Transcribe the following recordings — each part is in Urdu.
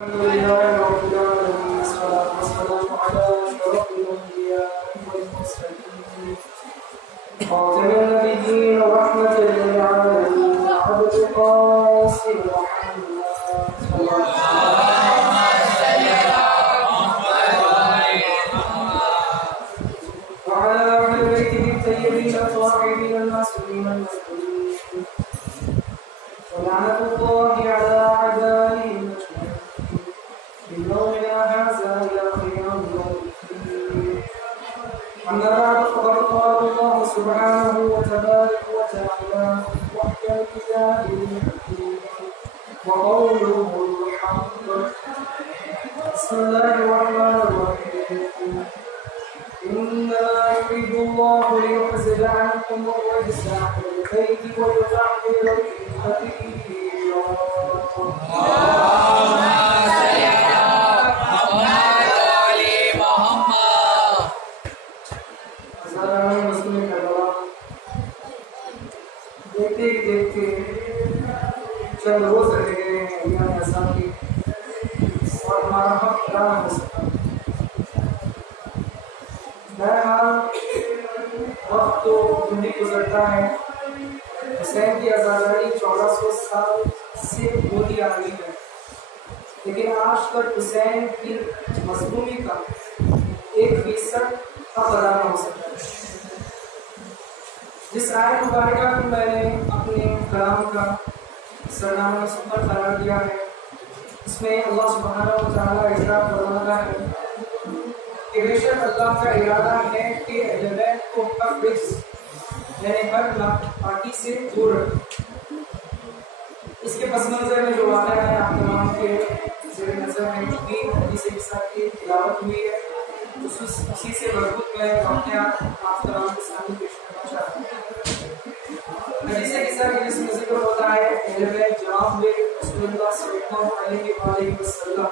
الحمد لله رب العالمين والصلاة والسلام على أشرف الأنبياء والمرسلين خاتم النبيين ورحمة للعالمين عبد القاسم محمد صلى الله عليه وسلم وعلى أهل بيته الطيبين الطاهرين المعصومين المسلمين ولعنة الله على أعدائهم من يومنا هذا إلى قيام يوم الدين. أما بعد فقد قال الله سبحانه وتبارك وتعالى وحكم كتابه الحكيم وقوله الحق. بسم الله الرحمن الرحيم. إنما يريد الله ليحزن عنكم الرجس أهل البيت ويطهر تطهيرا. دیکھتے ہی دیکھتے چند روز رہ گئے ہیں ایام اعصام کے اور ہمارا وقت پورا ہو سکا. بہرحال وقت تو یوں ہی گزرتا ہے. حسین کی آزاداری 1400 سال سے ہوتی آ رہی ہے، لیکن آج تک حسین کی مظلومی کا 1% حق ادا نہ ہو سکتا. جس آیت مبارکہ کو میں نے اپنے کلام کا سرنامہ سفر قرار دیا ہے، اس میں اللہ سبحانہ و تعالیٰ ارشاد فرماتا ہے کہ بے شک اللہ کا ارادہ ہے کہ اہل بیت کو ہر رجس یعنی ہر ناپاکی سے دور رکھے. اس کے پس منظر میں جو واقعہ ہے آپ تمام کے زیر نظر ہے، چونکہ حدیث عیسیٰ کی تلاوت ہوئی ہے، اسی سے مربوط میں واقعہ آپ تمام کے سامنے پیش کرنا چاہتا ہوں. حدیث عیسیٰ کے جس میں ذکر ہوتا ہے اہل بیت جمع ہوئے رسول اللہ صلی اللہ علیہ وآلہ وسلم.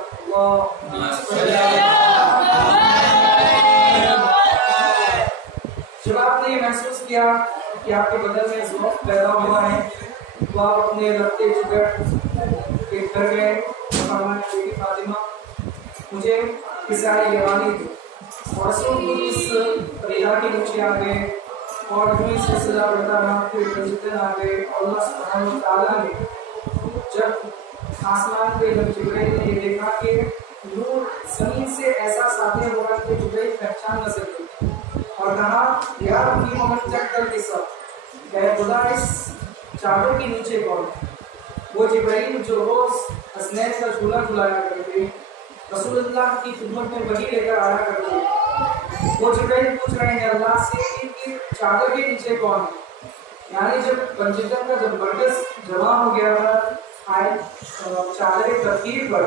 جب آپ نے یہ محسوس کیا کہ آپ کے بدن میں ذوق پیدا ہوا ہے تو آپ اپنے لگتے جگر کے گھر گئے. فرمایا بیٹی فاطمہ مجھے کسائے یمانی دو، اور رسول اس ریلا کے نیچے آ گئے اور جو اس سلسلہ بڑھتا رہا پھر جتن آ گئے. اور اللہ سبحانہ و تعالیٰ نے جب آسمان پہ جب جبرائیل نے یہ دیکھا کہ نور زمین سے ایسا ساتھ ہوا کہ جبرائیل پہچان نہ سکے اور کہا یا ربی محمد چک کر کے سب کہ خدا اس چادر کے نیچے کون ہے. وہ جبرائیل جو روز حسنین کا جھولا جھلایا کرتے رسول اللہ کی خدمت میں وہی لے کر آیا کرتے. وہ جبرائیل پوچھ رہے ہیں اللہ سے کہ چادر کے نیچے کون ہے. یعنی جب بنجدن کا جب مرکز جمع ہو گیا تھا آئے چادر تطہیر پر،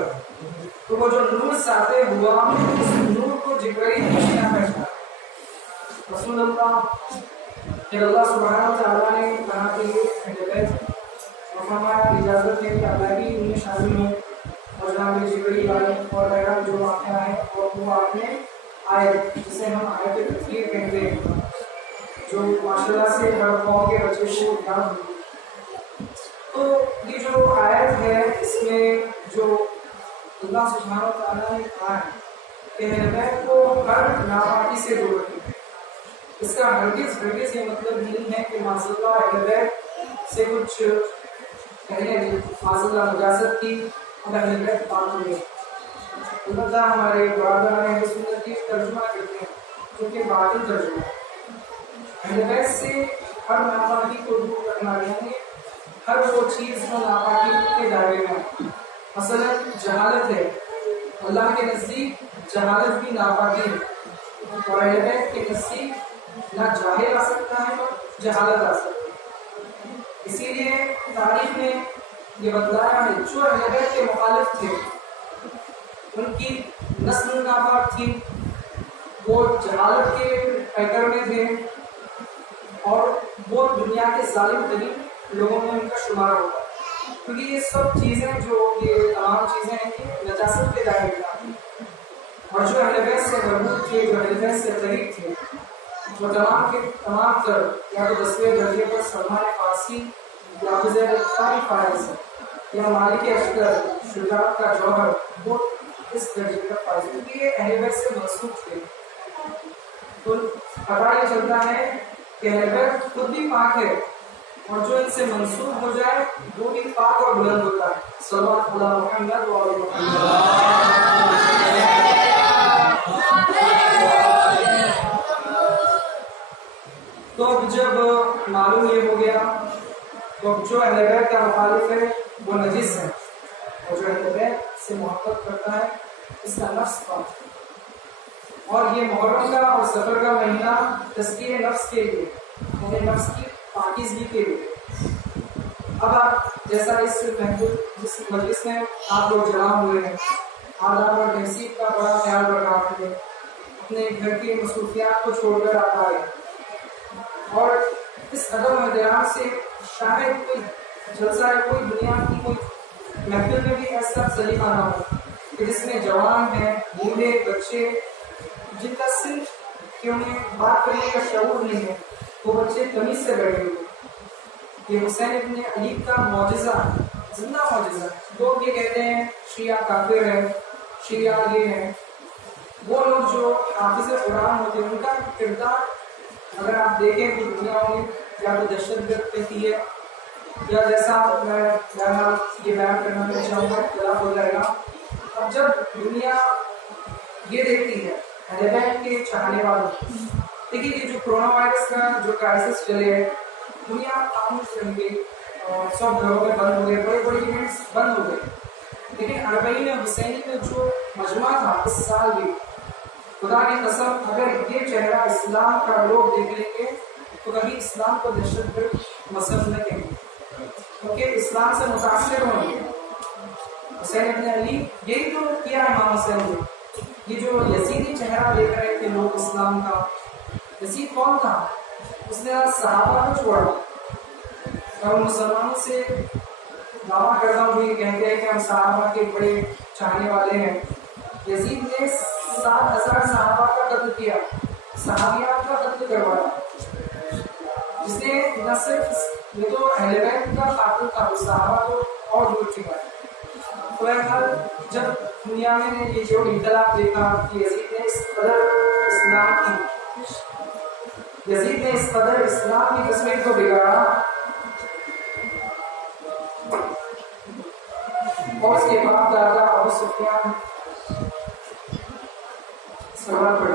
تو وہ جو نور ساطع ہوا اس نور کو جبرائیل نہ پہچانا. رسول اللہ پھر اللہ سبحانہ و تعالیٰ نے کہا کہ یہ فرمایا اجازت ہے کہ اللہ بھی ان میں شامل ہوں اور جناب جبرائیل آئے اور میرا جو واقعہ ہے اور وہ آپ نے آیت جسے ہم آیت تطہیر کہتے ہیں جو ماشاءاللہ سے ہر قوم کے بچے کو یاد ہوگی. تو یہ جو آیت ہے اس میں جو اللہ سبحانہ و تعالیٰ نے کہا ہے کہ اہل بیت کو ہر ناپاکی سے دور رکھیں، اس کا ہرگز یہ مطلب نہیں ہے کہ معاذ اللہ اہل بیت سے کچھ کہنے معاذ اللہ نجاست کی اور اہل بیت پاک ہوئے. البتہ ہمارے برادران اہل سنت کی ترجمہ کرتے ہیں کیونکہ باطل ترجمہ اہل بیت سے ہر ناپاکی کو دور رکھنا، یعنی ہر وہ چیز جو ناپاکی کے دائرے میں ہے. مثلا جہالت ہے، اللہ کے نزدیک جہالت بھی ناپاکی ہے اور اہل بیت کے نزدیک نہ جاہل آ سکتا ہے اور جہالت آ سکتی ہے. اسی لیے تاریخ میں یہ بتلایا ہے جو اہل بیت کے مخالف تھے ان کی نسل ناپاک تھی، وہ جہالت کے پیکر میں تھے اور وہ دنیا کے ظالم ترین لوگوں میں ان کا شمار ہوتا، کیونکہ یہ سب چیزیں جو یہ تمام چیزیں ہیں یہ نجاست کے دائرے میں آتی. اور جو اہل بیت سے مربوط تھے، جو اہل بیت سے قریب تھے، جو تمام کے تمام تر یا تو 10ویں درجے پر سلمان فارسی یا فضیل فائز یا مالک اشکر شجاعت کا جوہر وہ اس درجے کا فائز ہے کیونکہ یہ اہل بیت سے منسوب تھے. تو پتہ یہ چلتا ہے کہ اہل بیت خود بھی پاک ہے اور جو ان سے منسوب ہو جائے وہ بھی پاک اور بلند ہوتا ہے. صلوات اللہ محمد و علی محمد. تو اب جب معلوم یہ ہو گیا تو جو اہل بیت کا مخالف ہے وہ نجس ہے اور جو اہل بیت سے محبت کرتا ہے اس کا نفس پاک ہے. اور یہ محرم کا اور سفر کا مہینہ تزکیہ نفس کے لیے یعنی نفس کی پاکیزگی کے لیے. اب آپ جیسا اس محدود جس مجلس میں آپ لوگ جمع ہوئے ہیں آداب اور تہذیب کا بڑا خیال رکھا آپ نے اپنے گھر کی مصروفیات کو چھوڑ کر آپ آئے اور اس عدم احترام سے شاید کوئی جلسہ ہے کوئی دنیا کی کوئی محفل میں بھی ایسا سلیقہ نہ ہو کہ جس میں جوان ہیں بوڑھے بچے جن کا صرف کہ انہیں بات کرنے کا شعور نہیں ہے وہ بچے تمیز سے بیٹھے ہوئے. یہ حسین ابن علی کا معجزہ زندہ معجزہ ہے. لوگ یہ کہتے ہیں شیعہ کافر ہے شیعہ یہ ہے. وہ لوگ جو حافظ قرآن ہوتے ہیں ان کا کردار اگر آپ دیکھیں تو دنیا میں یا تو دہشت گرد کہتی ہے یا جیسا میں یہ بیان کرنا میں چاہوں گا خلاف ہو جائے گا. اب جب دنیا یہ دیکھتی ہے اہل بیت کے چاہنے والوں دیکھیے یہ جو کرونا وائرس کا جو کرائسس چلے ہے دنیا خاموش رہ گئی اور سب گھروں میں بند ہو گئے بڑے بڑے ایونٹس بند ہو گئے. لیکن اربعین حسینی میں جو مجمع تھا اس سال بھی خدا کی قسم اگر یہ چہرہ اسلام کا لوگ دیکھ لیں گے تو کبھی اسلام کو دہشت گرد مذہب نہ کہیں گے کیونکہ اسلام سے متاثر ہوں گے. حسین ابن علی یہی تو کیا امام حسین نے. یہ جو یزیدی چہرہ لے کر آئے تھے لوگ اسلام کا یزید کون تھا؟ اس نے صحابہ کو چھوڑا اور مسلمانوں سے دعویٰ کرتا ہوں یہ کہتے ہیں کہ ہم صحابہ کے بڑے چاہنے والے ہیں. یزید نے 7,000 صحابہ کا قتل کیا صحابیات کا قتل کروایا جس نے نہ صرف یہ تو اہل بیت کا قاتل تھا وہ صحابہ کو اور دور چکا ہے. تو بہرحال جب دنیا میں یہ جو انقلاب دیکھا کہ یزید نے اس قدر اسلام کی تصویر کو بگاڑا اور اس کے باپ دادا ابو سفیان سوال پڑھ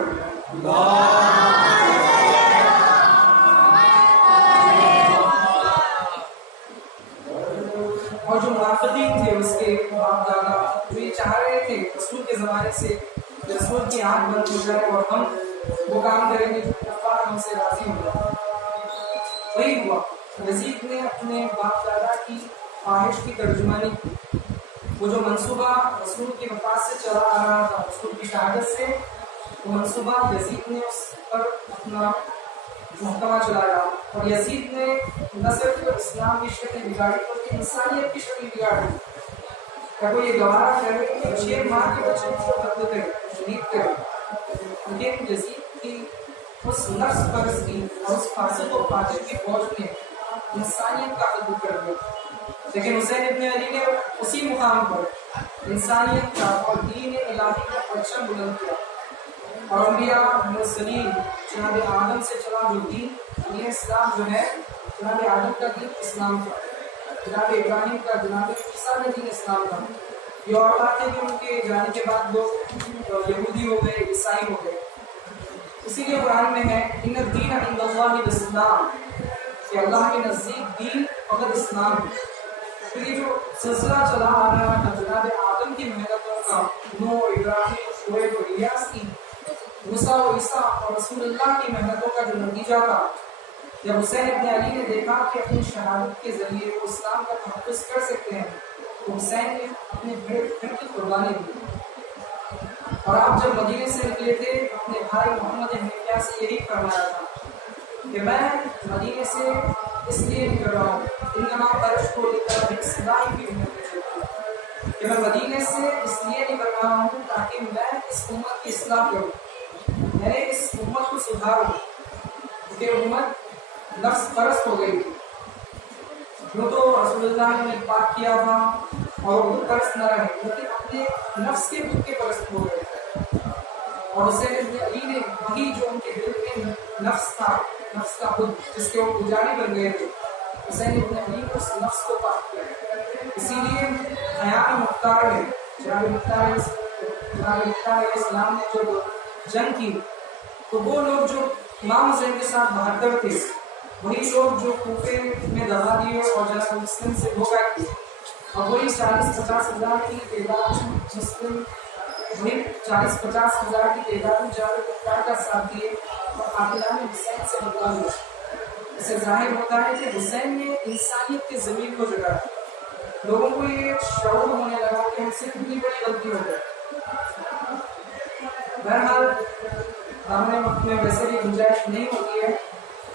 اور جو منافقین تھے اس کے باپ دادا جو یہ چاہ رہے تھے رسول کے زمانے سے رسول کی آنکھ بند ہو جائے اور ہم وہ کام کریں گے جو کفار ہم سے راضی ہو جائے. وہی ہوا. یزید نے اپنے باپ دادا کی خواہش کی ترجمانی کی. وہ جو منصوبہ رسول کی وفات سے چلا آ رہا تھا رسول کی شہادت سے وہ منصوبہ یزید نے اس پر اپنا محکمہ چلایا اور یزید نے نہ صرف اسلام کی شکل بگاڑی بلکہ انسانیت کی شکل بگاڑی. کیا کوئی یہ گوارا کرے کہ 6 ماہ کے بچے کو قتل کرے شہید کرے لیکن یزید کی اس نفس پرستی اور اس فاسق و فاجر کی فوج نے انسانیت کا قتل کر دیا. لیکن حسین ابن علی نے اسی مقام پر انسانیت کا اور دین الہی کا پرچم بلند کیا اور انبیاء مرسلین جناب آدم سے چلا جو دین اسلام جو ہے جناب آدم کا دین اسلام تھا جناب ابراہیم کا جناب عیسیٰ کا دین اسلام تھا. یہ اور بات ہے کہ ان کے جانے کے بعد لوگ یہودی ہو گئے عیسائی ہو گئے. اسی لیے قرآن میں ہے ان الدین عند اللہ الاسلام کہ اللہ کے نزدیک دین فقط اسلام ہے. پھر یہ جو سلسلہ چلا آ رہا ہے جناب آدم کی محنتوں کا نوح ابراہیم شعیب اور الیاس کی موسیٰ و عیسیٰ اور رسول اللہ کی محنتوں کا جو نتیجہ تھا جب حسین ابن علی نے دیکھا کہ اپنی شہادت کے ذریعے وہ اسلام کا تحفظ کر سکتے ہیں تو حسین نے اپنے بھیڑ کی قربانی دی. اور آپ جب مدینے سے نکلے تھے اپنے بھائی محمد حنیفیہ سے یہی فرمایا تھا کہ میں مدینے سے اس لیے نکل رہا ہوں انما خرجت للإصلاح في أمتي کہ میں مدینے سے اس لیے نکل رہا ہوں تاکہ میں اس امت کی اصلاح کروں میں نے اس امت کو سدھاروں کیونکہ امت نفس پرست ہو گئی تھی. جو تو رسول اللہ نے پاک کیا تھا اور وہ بت پرست نہ رہے بلکہ اپنے نفس کے بت کے پرست ہو گئے. اور حسین ابن علی نے وہی جو ان کے دل میں نفس تھا، نفس کا بت جس کے وہ پجاری بن گئے تھے، حسین ابن علی نے اس نفس کو پاک کیا. اسی لیے خیام مختار میں جناب مختار اسلام نے جو جنگ کی تو وہ لوگ جو امام حسین کے ساتھ بہادر تھے وہی لوگ جو کوفے میں دبا دیے اور جناب مسلم سے دھوکہ کیے، اور وہی 40-50 ہزار کی تعداد مسلم وہی 40-50 ہزار کی تعداد میں جا کر مختار کا ساتھ دیے اور قاتلان حسین سے بدلا ہوا. اس سے ظاہر ہوتا ہے کہ حسین نے انسانیت کے ضمیر کو جگایا. لوگوں کو یہ شعور ہونے لگا کہ ہم سے کتنی بڑی غلطی ہو گئی. بہرحال ہمارے وقت میں ویسے بھی گنجائش نہیں ہوتی ہے،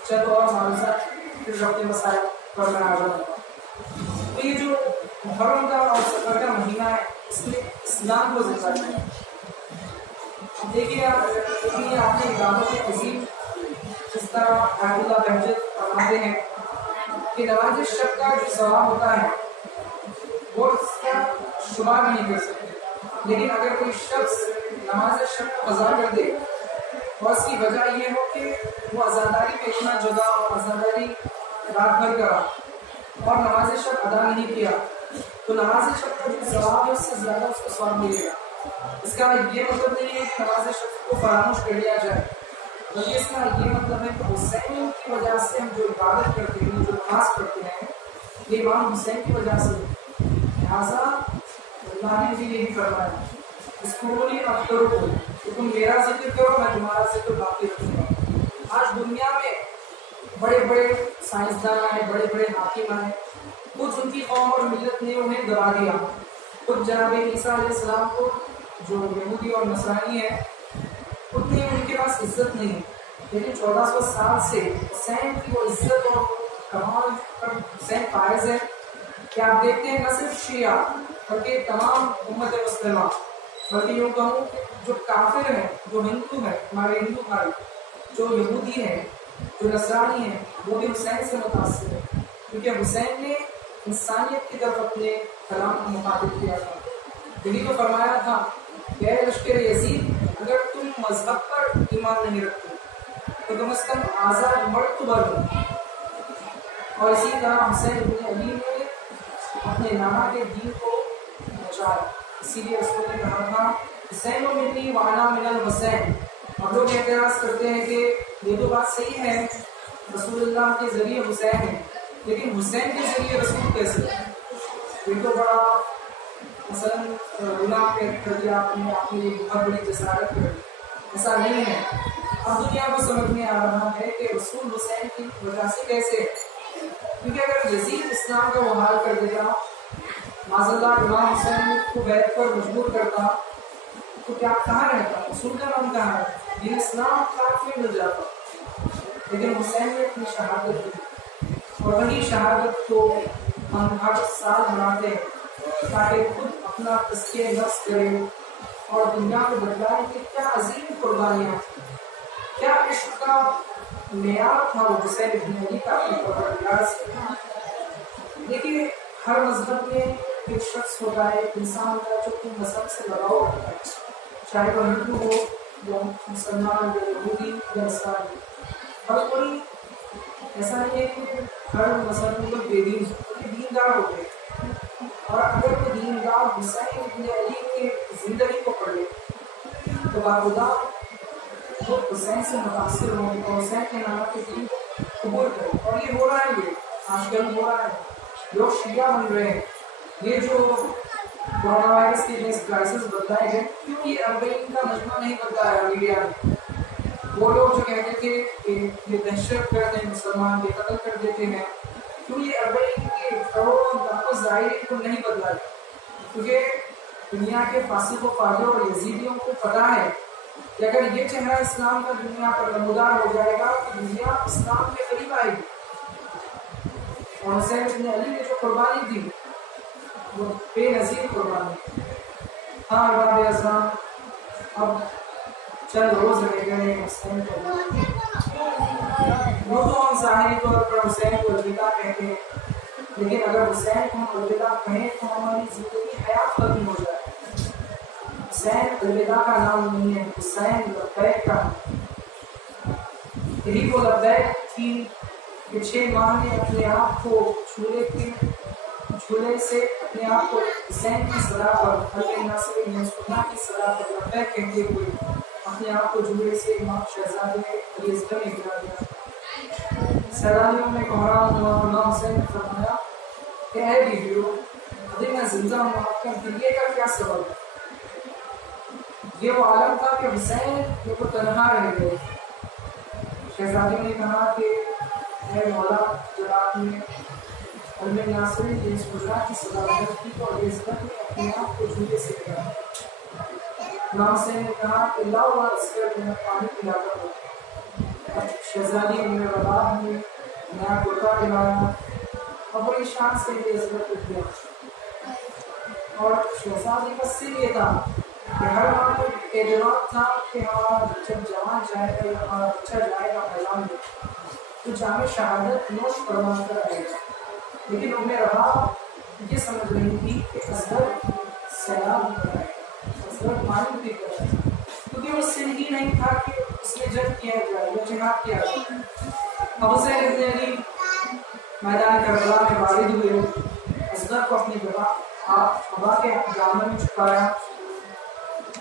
چلو اور معلومات پھر اپنے مسائل پر میں آگے بڑھوں. تو یہ جو محرم کا اور سفر کا مہینہ ہے اس میں اسلام کو زندہ کیا. دیکھیے آپ آپ نے عبادت عظیم جس طرح آیت اللہ بہجت فرماتے ہیں کہ نماز شب کا جو ثواب ہوتا ہے وہ اس کا شمار نہیں کر سکتے، لیکن اگر کوئی شخص نماز شب کو قضا کر دے اور اس کی وجہ یہ ہو کہ وہ عزاداری میں اتنا جگہ اور عزاداری رات بھر کرا اور نماز شب ادا نہیں کیا تو نماز شب کا جو ثواب ہے اس سے زیادہ اس کو ثواب ملے گا. اس کا یہ مطلب نہیں ہے کہ نماز شب کو فراموش کر لیا جائے، بلکہ اس کا یہ مطلب ہے کہ حسین کی وجہ سے ہم جو عبادت کرتے ہیں، جو نماز پڑھتے ہیں، یہ امام حسین کی وجہ سے. لہٰذا اللہ نے بھی یہی فرمایا اس کو بولیے اختر کو کہ تم میرا ذکر کرو میں تمہارا ذکر باقی رکھوں گا. آج دنیا میں بڑے بڑے سائنسدان ہیں، بڑے بڑے حاکم ہیں، خود ان کی قوم اور ملت نے انہیں دبا دیا. خود جناب عیسیٰ علیہ السلام کو جو یہودی اور نصرانی ہیں اتنی ان کے پاس عزت نہیں، لیکن 1400 سال سے حسین کی وہ عزت اور کمال پر حسین فائز ہے کہ آپ دیکھتے ہیں نہ صرف شیعہ بلکہ تمام امت مسلمہ، بلکہ یوں کہوں کہ جو کافر ہیں، جو ہندو ہیں، ہمارے ہندو بھائی، جو یہودی ہیں، جو نصرانی ہیں، وہ بھی حسین سے متاثر ہیں، کیونکہ حسین نے انسانیت کی طرف اپنے کلام کو مخاطب کیا تھا. یہی تو فرمایا تھا کہ اے لشکر یزید اگر تم مذہب پر ایمان نہیں رکھتے تو کم از کم آزاد مرد تو بنو. اور اسی طرح حسین ابن علی نے اپنے نانا کے دین کو بچایا. اسی لیے رسول نے کہا تھا حسین و منی وانا من الحسین. اب لوگ اعتراض کرتے ہیں کہ یہ تو بات صحیح ہے رسول اللہ کے ذریعے حسین ہے، لیکن حسین کے ذریعے رسول کیسے؟ یہ تو بڑا مثلاً گناہ کر دیا آپ نے بہت بڑی جسارت کر دی. ایسا نہیں ہے. اب دنیا کو سمجھ میں آ رہا ہے کہ رسول حسین کی وجہ سے کیسے، کیونکہ اگر یزید اسلام کا وہ حال کر دیتا، معاذ اللہ امام حسین کو بیعت پر مجبور کرتا تو کیا کہاں رہتا؟ رسول کا نام کہاں ہے؟ دین اسلام خاک میں مل جاتا. لیکن حسین نے اپنی شہادت دی اور وہی شہادت کو ہم ہر سال مناتے ہیں تاکہ خود اپنا تزکیہ نفس کرے اور دنیا کو بتلائے کہ کیا عظیم قربانیاں، کیا عشق کا معیار تھا وہ حسین ابن علی کا اپنے پروردگار سے. دیکھیے ہر مذہب میں ایک شخص ہوتا ہے، ایک انسان ہوتا ہے جو اپنے مذہب سے لگاؤ رکھتا ہے، چاہے وہ ہندو ہو یا مسلمان یا یہودی یا نصرانی. اور کوئی ایسا نہیں ہے کہ ہر مذہب میں کوئی بے دین ہو، دیندار ہوتے ہیں. اور اگر وہ دیندار حسین ابن علی کی زندگی کو پڑھے تو باخدا وہ حسین سے متاثر ہوں گے اور حسین کے نام کے دین کو قبول کریں. اور یہ ہو رہا ہے، یہ آج کل ہو رہا ہے. لوگ شیعہ بن رہے ہیں. یہ جو کورونا وائرس کے نیکسٹ کرائسس بتائے گئے کیوں یہ اربعین کا مجمع نہیں بتایا میڈیا نے. وہ لوگ جو کہتے تھے کہ یہ دہشت گرد ہیں، مسلمان کے قتل کر دیتے ہیں، کیوں یہ اربعین کے کروڑوں ناقص ظاہرین کو نہیں بدلا؟ کیونکہ دنیا کے فاسق و فاجر اور یزیدیوں کو پتہ ہے کہ اگر یہ چہرہ اسلام کا دنیا پر نمودار ہو جائے گا تو دنیا اسلام کے قریب آئے گی. اور حسین ابن علی نے جو قربانی دی وہ بے نظیر قربانی. ہاں احباب اعظام، اب چند روز رہ گئے حسین کو. وہ تو ہم ظاہری طور پر حسین کو الوداع کہتے ہیں، لیکن اگر حسین کو ہم الوداع کہیں تو ہماری زندگی حیات ختم ہو جائے. حسین الوداع کا نام نہیں ہے، حسین لبیک کا نام. یہی وہ لبیک تھی کہ 6 ماہ نے اپنے آپ کو جھولے سے اپنے آپ کو حسین کی صدا پر حضرت ناصر بن سنہ کی صدا پر لبیک کہتے ہوئے اپنے آپ کو جھولے سے امام شہزادے علی اصغر نے گرا دیا. سیلانیوں میں کمران امام حسین نے فرمایا کہ اے بیویو، ابھی میں زندہ ہوں، آپ کا گریے کا کیا سبب ہے؟ یہ وہ عالم تھا کہ حسین یہ کو تنہا رہ گئے. شہزادی نے کہا کہ اے مولا، جب آپ نے حضرت ناصر بن سنہ کی صداقت کی تو علی اصغر نے اپنے آپ کو جھولے سے گرا. امام حسین نے کہا کہ لاؤ اور اصغر تمہیں پانی پلا کر دو. شہزادی ام رباح نے نیا کرتا پہنایا اور بڑی شان سے علی اصغر کو دیا. اور شہزادی کا سر یہ تھا کہ ہر ماں کو اعتماد تھا کہ ہمارا جب جوان جائے گا یا ہمارا بچہ جائے گا میدان میں تو جامع شہادت نوش فرما کر آئے گا. لیکن ام رباح یہ سمجھ رہی تھی کہ اصغر سیلاب کرائے گا، اصغر پانی پی کر آئے گا، کیونکہ وہ سن ہی نہیں تھا کہ اس میں جنگ کیا جائے یا جہاد کیا جائے. اب حسین ابن علی میدان کربلا میں وارد ہوئے، اصغر کو اپنی ابا کے دامن میں چھپایا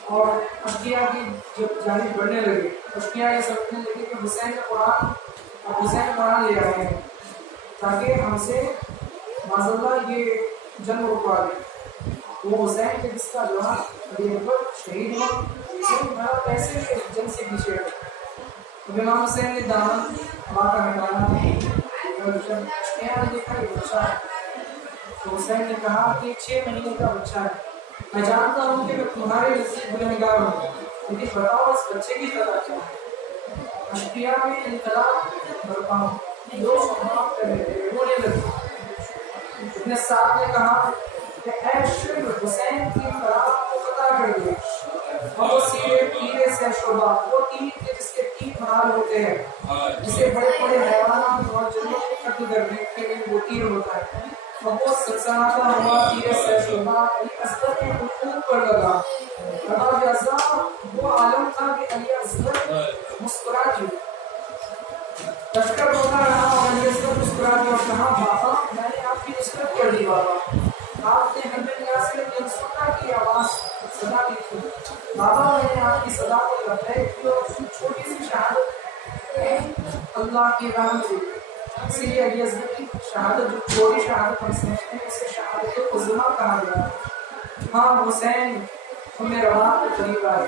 اور اشقیاء کی جب جانب بڑھنے لگے. اشقیاء یہ سمجھنے لگے کہ حسین قرآن لے آئے ہیں تاکہ ہم سے معذاللہ یہ جنگ رکوا دے. وہ حسین کے جس کا جوان علی اکبر شہید ہوا، میرا پیسے جنگ سے پیچھے ہے. امام حسین نے دامن ابا کا ہٹایا اور جب اشقیاء نے دیکھا یہ بچہ ہے تو حسین نے کہا کہ 6 مہینے کا بچہ ہے. میں جانتا ہوں کہ میں تمہارے نزدیک گنہگار ہوں، لیکن بتاؤ اس بچے کی قضا کیا ہے؟ اشقیاء میں انقلاب برپا ہوں. لوگ وہاں پہ رونے لگے. ابن سعد نے کہا کہ اے شر حسین کی خراب کو قطع کر دیا اور وہ سیرے تیرے سے شعبہ، وہ تیر کے جس کے 3 مرال ہوتے ہیں، جسے بڑے بڑے حیوانات اور جنوں کو قتل کرنے کے لیے وہ تیر ہوتا ہے. وہ سلسلہ ہوا تیر سے شعبہ علی اصغر کے حقوق پر لگا. رباب اعظم وہ عالم تھا کہ علی اصغر مسکرا دی. لشکر ہوتا رہا اور علی اصغر مسکرا دی اور کہا بابا میں نے آپ کی نصرت کر دی. بابا آپ نے حضرت ناصر بن سنہ کی آواز صدا کی تھی. بابا میں نے آپ کی صدا کو لبیک کی اور چھوٹی سی شہادت اللہ کی راہ میں. اسی لیے علی اصغر کی شہادت جو چھوٹی شہادت ہم سمجھتے ہیں اسے شہادت عظمیٰ کہا گیا. ہاں حسین ام رباح کے قریب آئے.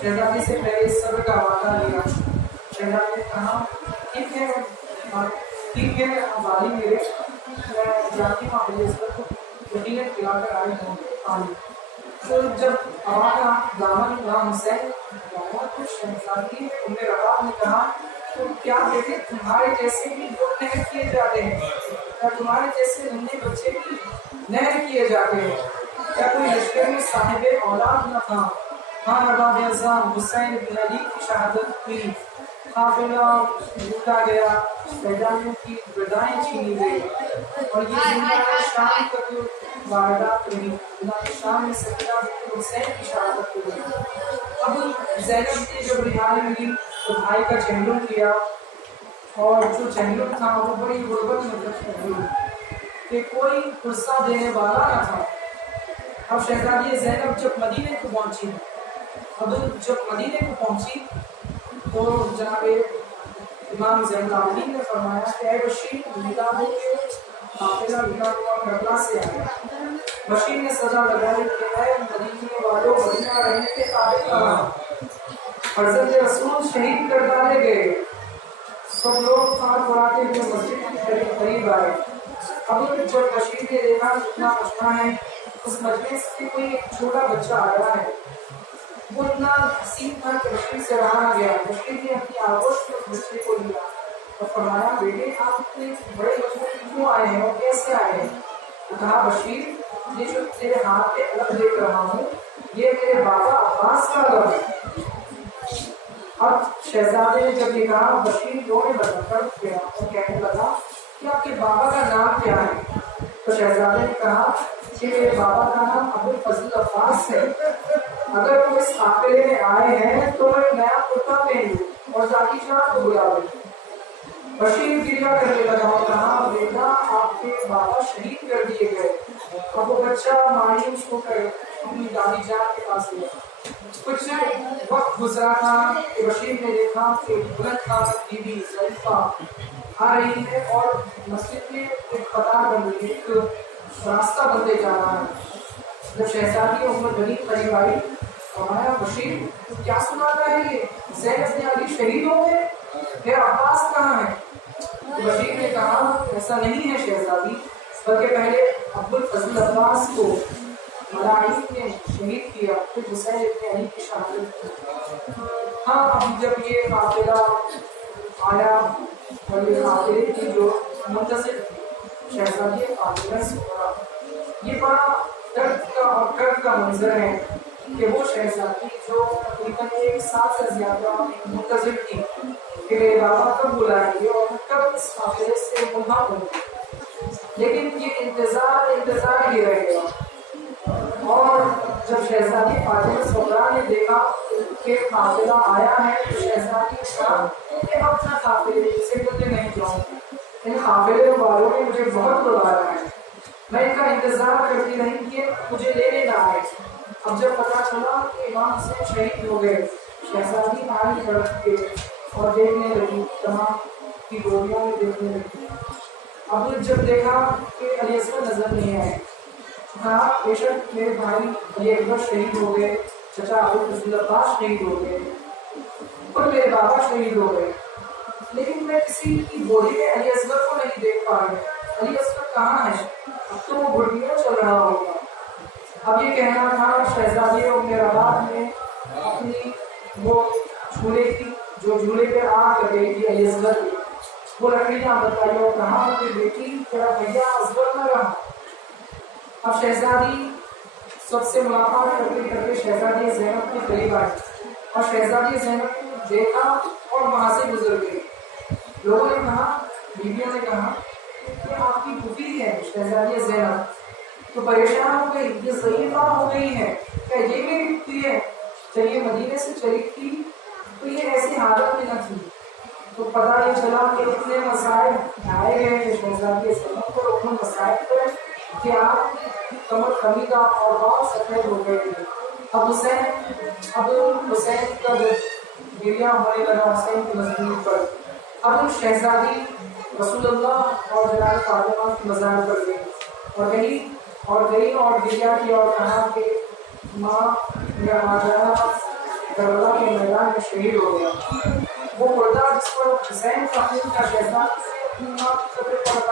شہزادی سے پہلے صبر کا وعدہ لیا. شہزادی نے کہا ٹھیک ہے والی میرے، میں جاتی ہوں علی اصغر کو یقیناً پلا کر آئی ہوں پانی. تو جب ابا کا دامن امام حسین لایا تو شہزادی ام رباح نے کہا تو کیا بیٹے تمہارے جیسے بھی لوگ نہر کیے جاتے ہیں؟ کیا تمہارے جیسے ننھے بچے بھی نہر کیے جاتے ہیں؟ کیا کوئی لشکر میں صاحب اولاد نہ تھا؟ ہاں رباب اعظم حسین بن علی کی شہادت ہوئی. قافلہ لوٹا گیا، شہزادیوں کی ردائیں چھینی گئی اور یہ زندہ شام تک واردات رہی. اللہ کے شام میں سیدنا حسین کی شہادت ہوئی. اب زینب نے جب رہائی ملی تو بھائی کا چہلم کیا اور جو چہلم تھا وہ بڑی غربت میں ہوئی کہ کوئی غصہ دینے والا نہ تھا. اب شہزادی زینب جب مدینے کو پہنچی تو جناب امام زین العابدین نے فرمایا کہ اے بشیر ملا ہو کہ قافلہ لٹا ہوا کربلا سے آیا. بشیر نے سزا لگائی کہ اے مدینے والوں، مدینہ رہنے کے قابل کہاں؟ فرزند رسول شہید کر ڈالے گئے. سب لوگ خاک اڑاتے ہوئے مسجد کے قریب آئے. اب جب بشیر نے دیکھا اتنا مجمع ہے، اس مجلس سے کوئی ایک چھوٹا بچہ آیا ہے. وہ اتنا حسین تھا کہ بشیر سے رہا نہ گیا. بشیر نے اپنی آغوش میں اس بچے کو لیا اور فرمایا بیٹے آپ اتنے بڑے مجمع میں کیوں آئے ہیں اور کیسے آئے ہیں؟ کہا بشیر یہ جو تیرے ہاتھ پہ علم دیکھ رہا ہوں یہ میرے بابا عباس کا علم ہے. اب شہزادے نے جب یہ کہا بشیر رونے لگا، کر گیا اور کہنے لگا کہ آپ کے بابا کا نام کیا ہے؟ تو شہزادے نے کہا کہ میرے بابا کا نام ابو الفضل عباس ہے، اگر وہ اس قافلے میں آئے ہیں تو میں نیا کرتا پہن لوں اور ذاتی شاہ کو بلا لوں۔ بشیر گریہ کرنے لگا اور کہا بیٹا آپ کے بابا شہید کر دیے گئے۔ اب وہ بچہ مایوس ہو کر اپنی دادی جان کے پاس گیا۔ کچھ وقت گزرا تھا کہ بشیر نے دیکھا کہ بلند قامت بی بی ظریفہ آ رہی ہے اور مسجد میں ایک قطار بن رہی ہے، ایک راستہ بنتے جا رہا ہے۔ جب شہزادی عمر غنیم قریب آئی فرمایا بشیر کیا سناتا ہے یہ؟ زینب بن علی شہید ہو گئے، پھر عباس کہاں ہے؟ بشیر نے کہا ایسا نہیں ہے شہزادی، بلکہ پہلے ابو الفضل عباس کو ملائک نے شہید کیا، پھر حسین ابن علی کی شہادت کی۔ ہاں اب جب یہ قافلہ آیا اور یہ قافلے کی جو منتظر تھی شہزادی قافلہ سے پڑا، یہ بڑا درد کا اور کرد کا منظر ہے کہ وہ شہزادی جو تقریباً ایک سال سے زیادہ منتظر تھی کہ میرے بابا کب بلائیں گے اور کب اس قافلے سے ملحق ہوں گے، لیکن یہ انتظار ہی رہ گیا۔ اور جب شہزادی فاطمہ الصغریٰ نے دیکھا کہ قافلہ آیا ہے تو شہزادی نے کہا کہ اب میں قافلے سے گزرنے نہیں جاؤں گی، ان قافلے والوں نے مجھے بہت بلایا ہے، میں ان کا انتظار کرتی رہی کہ مجھے لینے نہ آئے۔ اب جب پتا چلا کہ امام حسین شہید ہو گئے، شہزادی آئی بڑھ کے اور دیکھنے لگی، تمام کی گولیاں میں دیکھنے لگی۔ اب جب دیکھا کہ علی اصغر نظر نہیں آئے، کہا بے شک میرے بھائی علی اکبر شہید ہو گئے، چچا ابو الفضل عباس شہید ہو گئے اور میرے بابا شہید ہو گئے، لیکن میں کسی کی گولی میں علی اصغر کو نہیں دیکھ پا رہی، علی اصغر کہاں ہے؟ اب تو وہ گھٹنوں چل رہا ہوگا۔ اب یہ کہنا تھا شہزادی ام رباط نے اپنی وہ جھولے کی جو جھولے پہ آگ لگئی تھی علی اصغر کی، وہ لکڑیاں بتائی اور کہا کہ بیٹی تیرا بھیا اصغر نہ رہا۔ اب شہزادی سب سے ملاقات کرتے کرتے شہزادی زینب کے قریب آئی اور شہزادی زینب کو دیکھا اور وہاں سے گزر گئی۔ لوگوں نے کہا، بیویوں نے کہا کہ آپ کی پھوپھی ہے شہزادی زینب، تو پریشان ہو گئی، یہ ضعیفہ ہو گئی ہے، کیا یہ میری پھوپھی ہے؟ جب یہ مدینے سے چلی تھی تو یہ ایسی حالت میں نہ تھی، تو پتہ یہ چلا کہ اتنے مسائل آئے گئے کہ شہزادی زینب کو ان مسائل پر کہ آپ کی کمر کمی کا اور بال سفید ہو گئے تھے۔ اب حسین کا جب گریہ ہونے لگا حسین کی مزدور پر، اب ان شہزادی رسول اللہ اور جناب فاطمہ کی مزار پر گئی اور گریہ کیا اور کہا کہ ماں میرا ماجانا کربلا کے میدان میں شہید ہو گیا۔ وہ مردہ جس پر حسین کا خون کا شہزادی سے اپنی ماں کی قبر پر